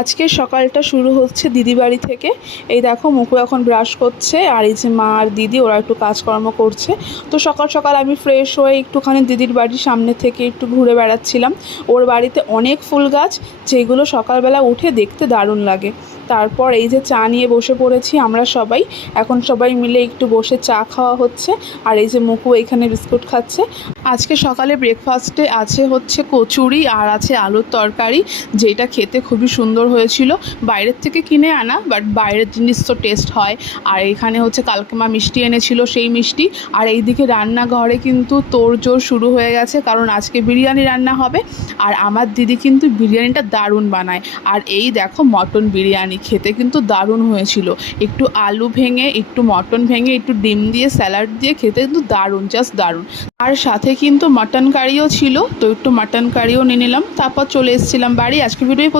আজকে সকালটা শুরু হচ্ছে দিদি বাড়ি থেকে। এই দেখো মুকু এখন ব্রাশ করছে, আর এই যে মা আর দিদি ওরা একটু কাজকর্ম করছে। তো সকাল সকাল আমি ফ্রেশ হয়ে একটুখানি দিদির বাড়ির সামনে থেকে একটু ঘুরে বেড়াচ্ছিলাম। ওর বাড়িতে অনেক ফুল গাছ, যেগুলো সকালবেলা উঠে দেখতে দারুণ লাগে। তারপর এই যে চা নিয়ে বসে পড়েছি আমরা সবাই। এখন সবাই মিলে একটু বসে চা খাওয়া হচ্ছে, আর এই যে মুকু এখানে বিস্কুট খাচ্ছে। আজকে সকালে ব্রেকফাস্টে আছে হচ্ছে কচুরি আর আছে আলুর তরকারি, যেটা খেতে খুবই সুন্দর হয়েছিল। বাইরের থেকে কিনে আনা, বাট বাইরের জিনিস তো টেস্ট হয়। আর এখানে হচ্ছে কালকে মা মিষ্টি এনেছিল, সেই মিষ্টি। আর এইদিকে রান্নাঘরে কিন্তু তোড়জোড় শুরু হয়ে গেছে, কারণ আজকে বিরিয়ানি রান্না হবে। আর আমার দিদি কিন্তু বিরিয়ানিটা দারুণ বানায়। আর এই দেখো মটন বিরিয়ানি, খেতে কিন্তু দারুণ হয়েছিল। একটু আলু ভেঙে, একটু মটন ভেঙে, একটু ডিম দিয়ে, স্যালাড দিয়ে খেতে কিন্তু দারুণ, জাস্ট দারুণ। আর সাথে কিন্তু মাটন কারিও ছিল, তো একটু মাটন কারিও নিয়ে নিলাম। তারপর চলে এসেছিলাম বাড়ি। আজকে ভিডিও